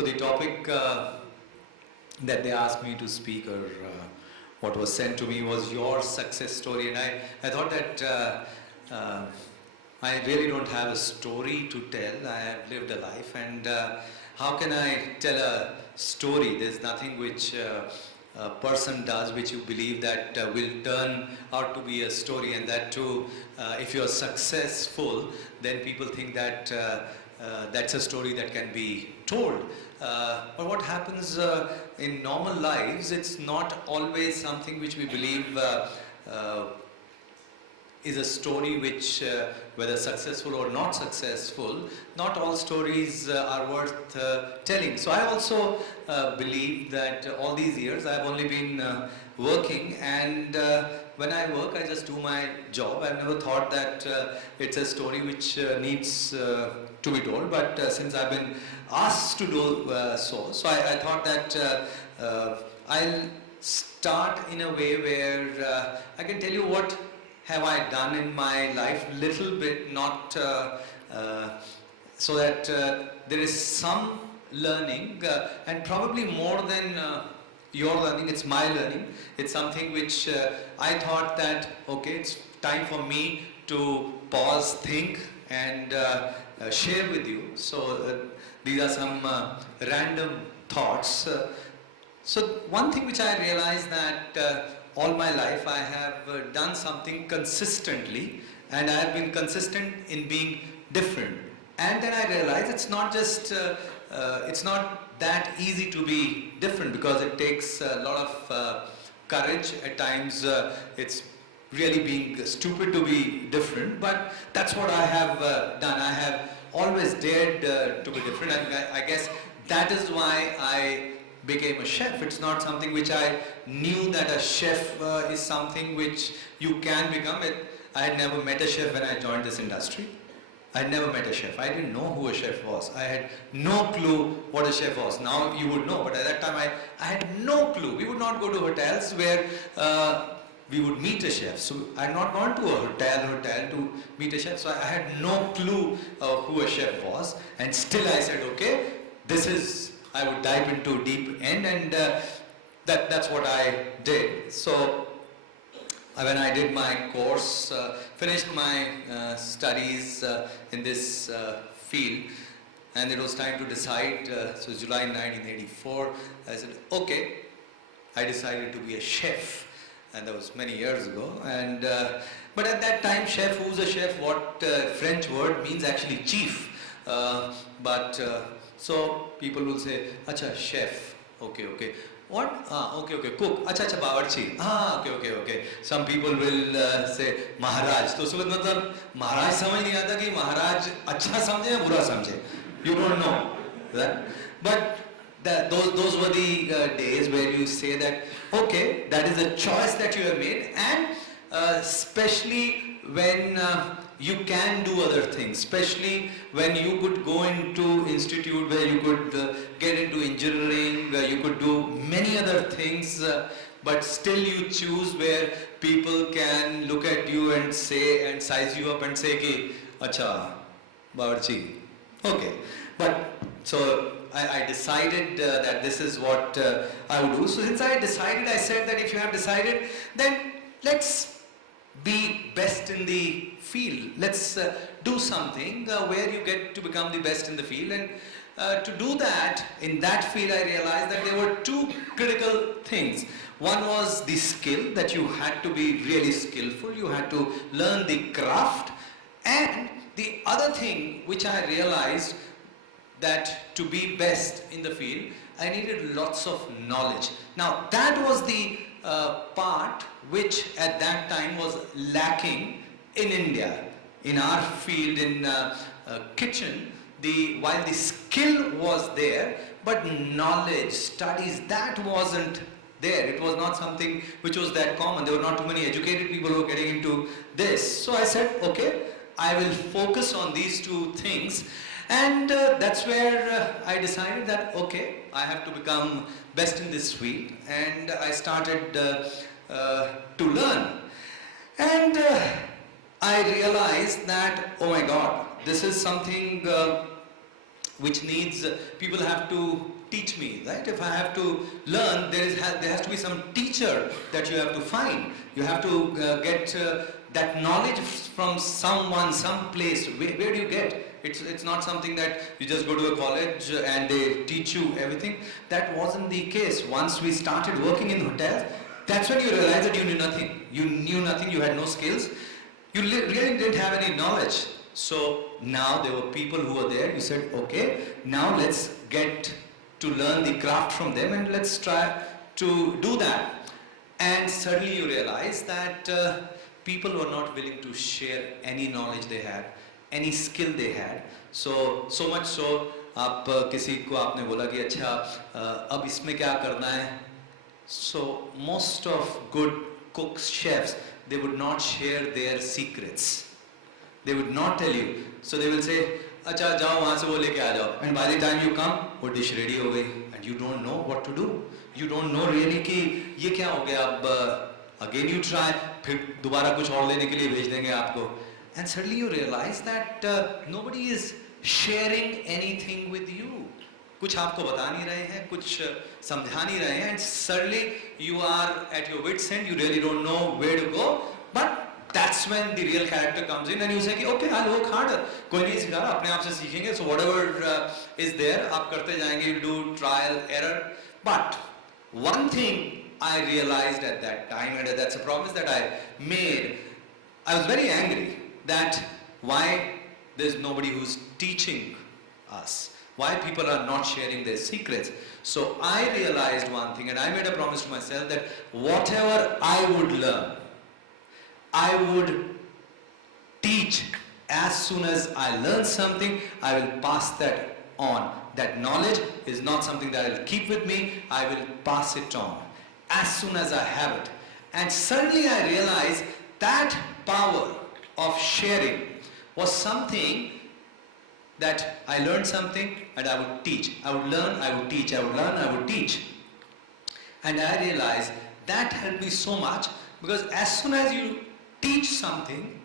So the topic that they asked me to speak, or what was sent to me, was your success story. And I thought that I really don't have a story to tell. I have lived a life, and how can I tell a story? There's nothing which a person does which you believe that will turn out to be a story, and that too, if you're successful, then people think that that's a story that can be told. But what happens in normal lives, it's not always something which we believe is a story which, whether successful or not successful, not all stories are worth telling. So I also believe that all these years I've only been working, and when I work I just do my job. I've never thought that it's a story which needs to be told, but since I've been asked to do so I thought that I'll start in a way where I can tell you what have I done in my life, little bit, not so that there is some learning, and probably more than your learning, it's my learning. It's something which I thought that, okay, it's time for me to pause, think, and share with you. So these are some random thoughts. So one thing which I realized that all my life I have done something consistently, and I have been consistent in being different. And then I realized it's not just, it's not that easy to be different, because it takes a lot of courage. At times it's really being stupid to be different, but that's what I have done. I have always dared to be different, and I guess that is why I became a chef. It's not something which I knew that a chef is something which you can become. I had never met a chef when I joined this industry. I had never met a chef. I didn't know who a chef was. I had no clue what a chef was. Now you would know, but at that time I had no clue. We would not go to hotels where we would meet a chef. So I had not gone to a hotel to meet a chef. So I had no clue who a chef was. And still I said, okay, this is, I would dive into deep end, and that's what I did. So when I did my course, finished my studies in this field, and it was time to decide, so July 1984, I said, okay, I decided to be a chef, and that was many years ago. And but at that time, chef, who's a chef, what French word means actually chief, so people will say, acha, chef, okay. What? Okay, cook. Acha, bawarchi. Okay. Some people will say Maharaj. So उसके मतलब Maharaj समझ नहीं आता कि Maharaj अच्छा समझे या बुरा समझे. You don't know that. But those were the days where you say that, okay, that is a choice that you have made, and especially when you can do other things, especially when you could go into institute where you could get into engineering, where you could do many other things, but still you choose where people can look at you and say, and size you up and say ki, acha, bawarchi, okay. But so I decided that this is what I would do. So since I decided, I said that if you have decided, then let's be best in the field. Let's do something where you get to become the best in the field. And to do that, in that field, I realized that there were two critical things. One was the skill, that you had to be really skillful. You had to learn the craft. And the other thing which I realized, that to be best in the field, I needed lots of knowledge. Now that was the part which at that time was lacking in India. In our field, in kitchen, while the skill was there, but knowledge, studies, that wasn't there. It was not something which was that common. There were not too many educated people who were getting into this. So I said, okay, I will focus on these two things. And that's where I decided that, okay, I have to become best in this field. And I started to learn. And I realized that, oh my God, this is something which needs, people have to teach me, right? If I have to learn, there has to be some teacher that you have to find. You have to get that knowledge from someone, some place. Where do you get? It's not something that you just go to a college and they teach you everything. That wasn't the case. Once we started working in hotels, that's when you realize that you knew nothing. You knew nothing, you had no skills. You really didn't have any knowledge. So now there were people who were there. You said, okay, now let's get to learn the craft from them and let's try to do that. And suddenly you realize that people were not willing to share any knowledge they had, any skill they had. So much so, आप किसी को आपने बोला कि अच्छा अब इसमें क्या करना है? So most of good cooks, chefs, they would not share their secrets. They would not tell you. So they will say, अच्छा जाओ वहाँ से वो लेके आ जाओ. And by the time you come, वो dish ready हो गई. And you don't know what to do. You don't know really कि ये क्या हो गया. अब again you try, फिर दोबारा कुछ और लेने के लिए भेज देंगे आपको. And suddenly you realize that nobody is sharing anything with you. कुछ आपको बता नहीं रहे हैं, कुछ समझा नहीं रहे हैं, and suddenly you are at your wit's end. You really don't know where to go. But that's when the real character comes in, and you say कि okay, I'll work harder. कोई नहीं सिखा रहा, अपने आप से सीखेंगे. So whatever is there, आप करते जाएंगे. You do trial, error. But one thing I realized at that time, and that's a promise that I made. I was very angry that why there's nobody who's teaching us. Why people are not sharing their secrets. So I realized one thing, and I made a promise to myself that whatever I would learn, I would teach. As soon as I learn something, I will pass that on. That knowledge is not something that I will keep with me, I will pass it on as soon as I have it. And suddenly I realized that power of sharing was something that I learned something and I would teach. I would learn, I would teach, I would learn, I would teach. And I realized that helped me so much, because as soon as you teach something,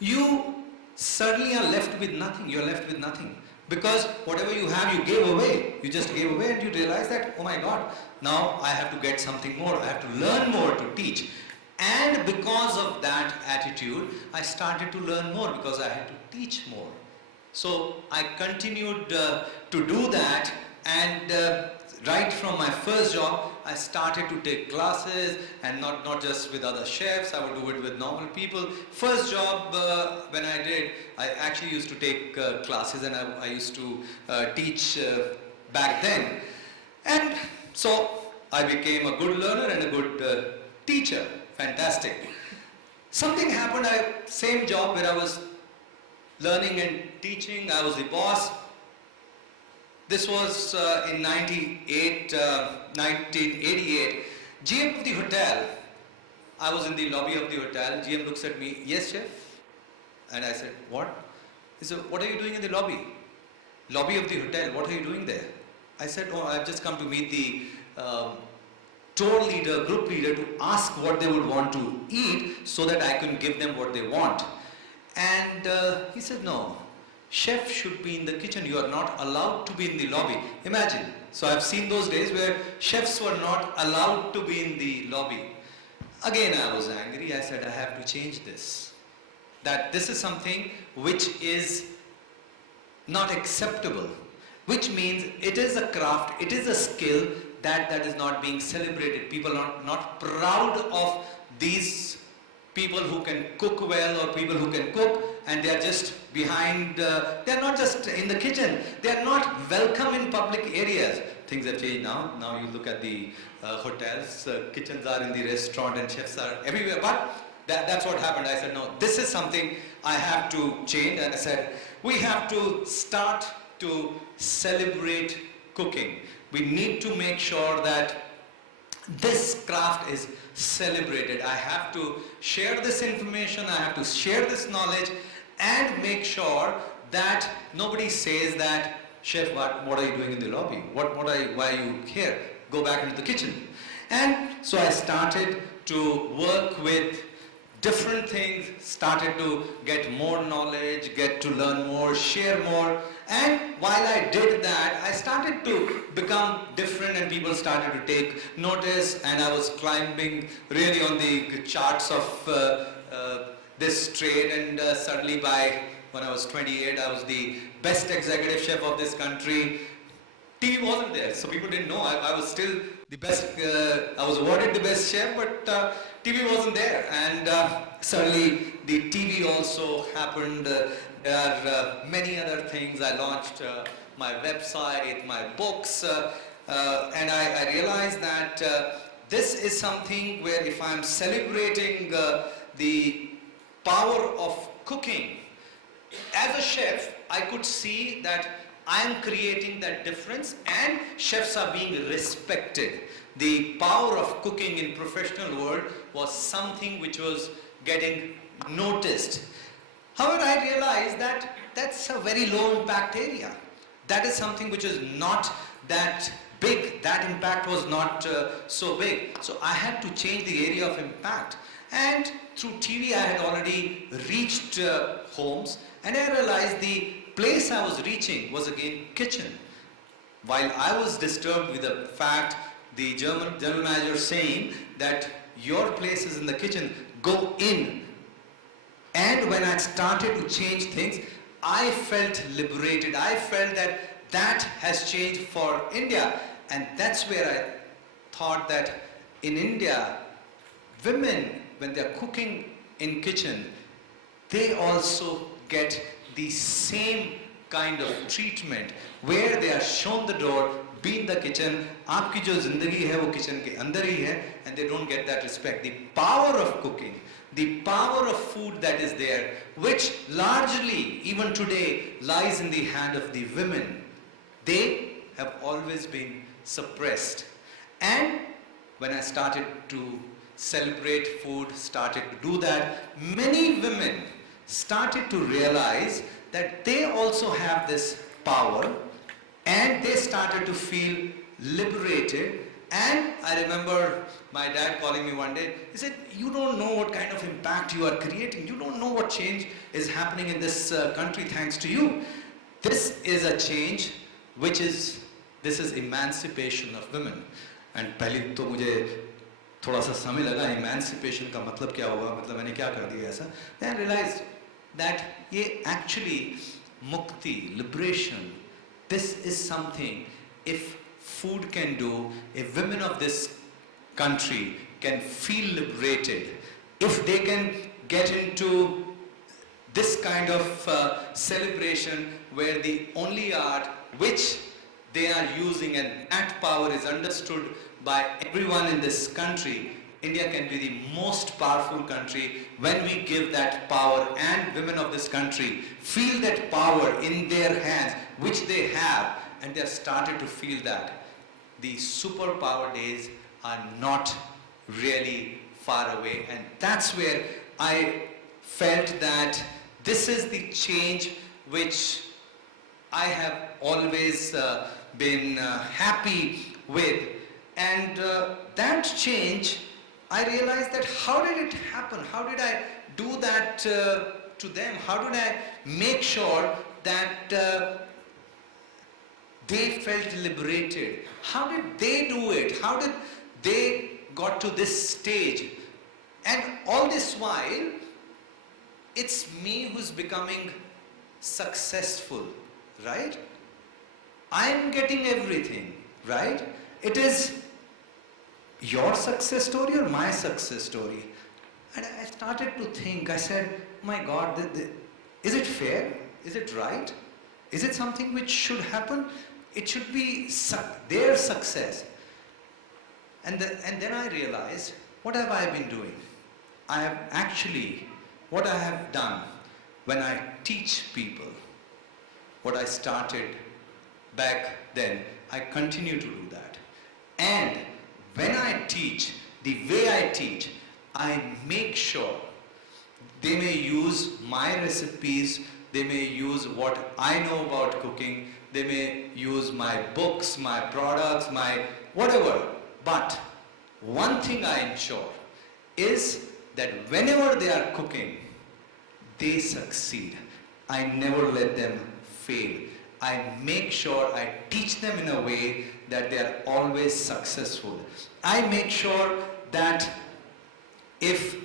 you suddenly are left with nothing. You are left with nothing. Because whatever you have, you gave away. You just gave away, and you realize that, oh my God, now I have to get something more. I have to learn more to teach. And because of that attitude, I started to learn more because I had to teach more. So I continued to do that, and right from my first job, I started to take classes, and not just with other chefs, I would do it with normal people. First job when I did, I actually used to take classes, and I used to teach back then. And so I became a good learner and a good teacher. Fantastic. Something happened, same job where I was learning and teaching, I was the boss. This was in 1988. GM of the hotel, I was in the lobby of the hotel. GM looks at me, yes chef? And I said, what? He said, what are you doing in the lobby? Lobby of the hotel, what are you doing there? I said, oh, I've just come to meet the tour leader, group leader, to ask what they would want to eat so that I can give them what they want. And he said, no, chef should be in the kitchen. You are not allowed to be in the lobby. Imagine. So I've seen those days where chefs were not allowed to be in the lobby. Again, I was angry. I said, I have to change this. That this is something which is not acceptable. Which means it is a craft, it is a skill that is not being celebrated. People are not proud of these people who can cook well, or people who can cook, and they are just behind, they are not just in the kitchen, they are not welcome in public areas. Things have changed now. Now you look at the hotels, kitchens are in the restaurant and chefs are everywhere. But that's what happened. I said, no, this is something I have to change. And I said, we have to start to celebrate cooking. We need to make sure that this craft is celebrated. I have to share this information, I have to share this knowledge, and make sure that nobody says that, chef, what are you doing in the lobby? Why are you here? Go back into the kitchen. And so I started to work with different things, started to get more knowledge, get to learn more, share more. And while I did that, I started to become different and people started to take notice, and I was climbing really on the charts of this trade, and suddenly when I was 28, I was the best executive chef of this country. TV wasn't there, so people didn't know. I was still the best, I was awarded the best chef, but TV wasn't there. And suddenly the TV also happened. There are many other things. I launched my website, my books, and I realized that this is something where if I'm celebrating the power of cooking, as a chef, I could see that I am creating that difference and chefs are being respected. The power of cooking in professional world was something which was getting noticed. However, I realized that that's a very low impact area. That is something which is not that big. That impact was not so big. So I had to change the area of impact. And through TV, I had already reached homes, and I realized the place I was reaching was again kitchen. While I was disturbed with the fact, the general manager saying that your place is in the kitchen, go in. And when I started to change things, I felt liberated. I felt that that has changed for India. And that's where I thought that in India, women, when they're cooking in kitchen, they also get the same kind of treatment where they are shown the door, be in the kitchen, aapki jo zindagi hai wo kitchen ke andar hi hai, and they don't get that respect. The power of cooking, the power of food that is there, which largely even today lies in the hand of the women, they have always been suppressed. And when I started to celebrate food, started to do that, many women started to realize that they also have this power, and they started to feel liberated. And I remember my dad calling me one day. He said, you don't know what kind of impact you are creating. You don't know what change is happening in this country thanks to you. This is a change this is emancipation of women. And पहले तो मुझे थोड़ा सा समय लगा emancipation का मतलब क्या होगा, मतलब मैंने क्या कर दिया ऐसा. Then I realized that ये actually mukti, liberation, this is something if food can do, if women of this country can feel liberated, if they can get into this kind of celebration where the only art which they are using and that power is understood by everyone in this country, India can be the most powerful country when we give that power, and women of this country feel that power in their hands, which they have, and they have started to feel that. The superpower days are not really far away, and that's where I felt that this is the change which I have always been happy with. And that change, I realized that how did it happen? How did I do that to them? How did I make sure that they felt liberated? How did they do it? How did they got to this stage? And all this while, it's me who's becoming successful, right? I'm getting everything, right? It is your success story or my success story? And I started to think, I said, my God, is it fair? Is it right? Is it something which should happen? It should be their success. And then I realized, what have I been doing? I have actually, what I have done when I teach people, what I started back then, I continue to do that. And when I teach, the way I teach, I make sure they may use my recipes, they may use what I know about cooking, they may use my books, my products, my whatever. But one thing I ensure is that whenever they are cooking, they succeed. I never let them fail. I make sure I teach them in a way that they are always successful. I make sure that if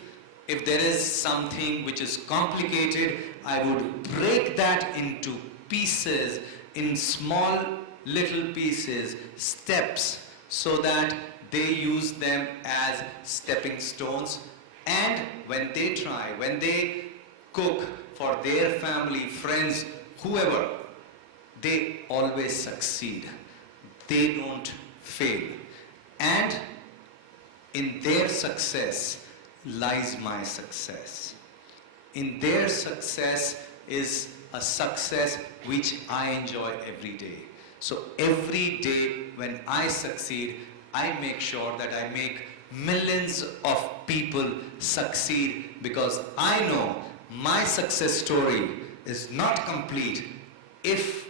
there is something which is complicated, I would break that into pieces, in small little pieces, steps, so that they use them as stepping stones. And when they try, when they cook for their family, friends, whoever, they always succeed. They don't fail. And in their success lies my success. In their success is a success which I enjoy every day. So every day when I succeed, I make sure that I make millions of people succeed, because I know my success story is not complete if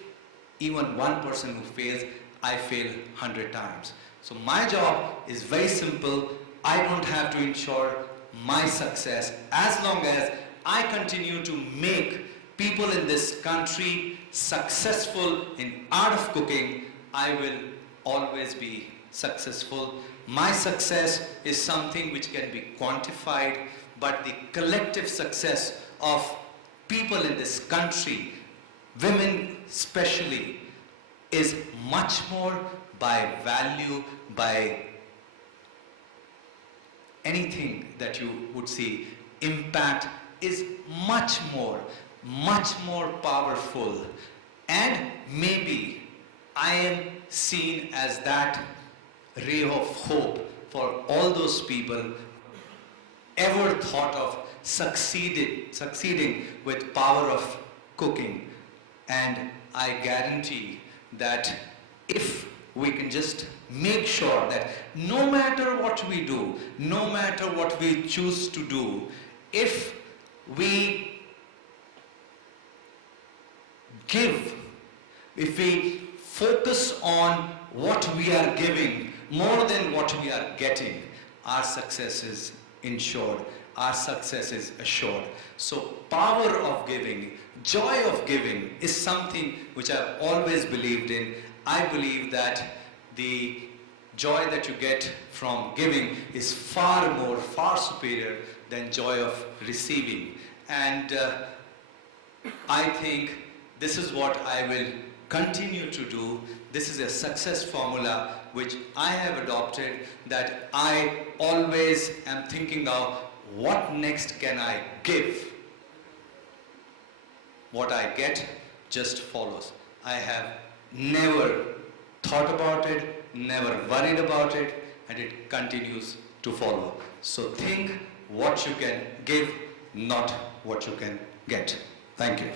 even one person who fails, I fail 100 times. So my job is very simple. I don't have to ensure my success. As long as I continue to make people in this country successful in art of cooking, I will always be successful. My success is something which can be quantified, but the collective success of people in this country, women especially, is much more by value, by anything that you would see. Impact is much more powerful. And maybe I am seen as that ray of hope for all those people ever thought of succeeding with power of cooking. And I guarantee that if we can just make sure that no matter what we do, no matter what we choose to do, if we give, if we focus on what we are giving more than what we are getting, our success is ensured, our success is assured. So power of giving, joy of giving is something which I've always believed in. I believe that the joy that you get from giving is far superior than joy of receiving. And I think this is what I will continue to do. This is a success formula which I have adopted, that I always am thinking of what next can I give. What I get just follows. I have never thought about it, never worried about it, and it continues to follow. So think what you can give, not what you can get. Thank you.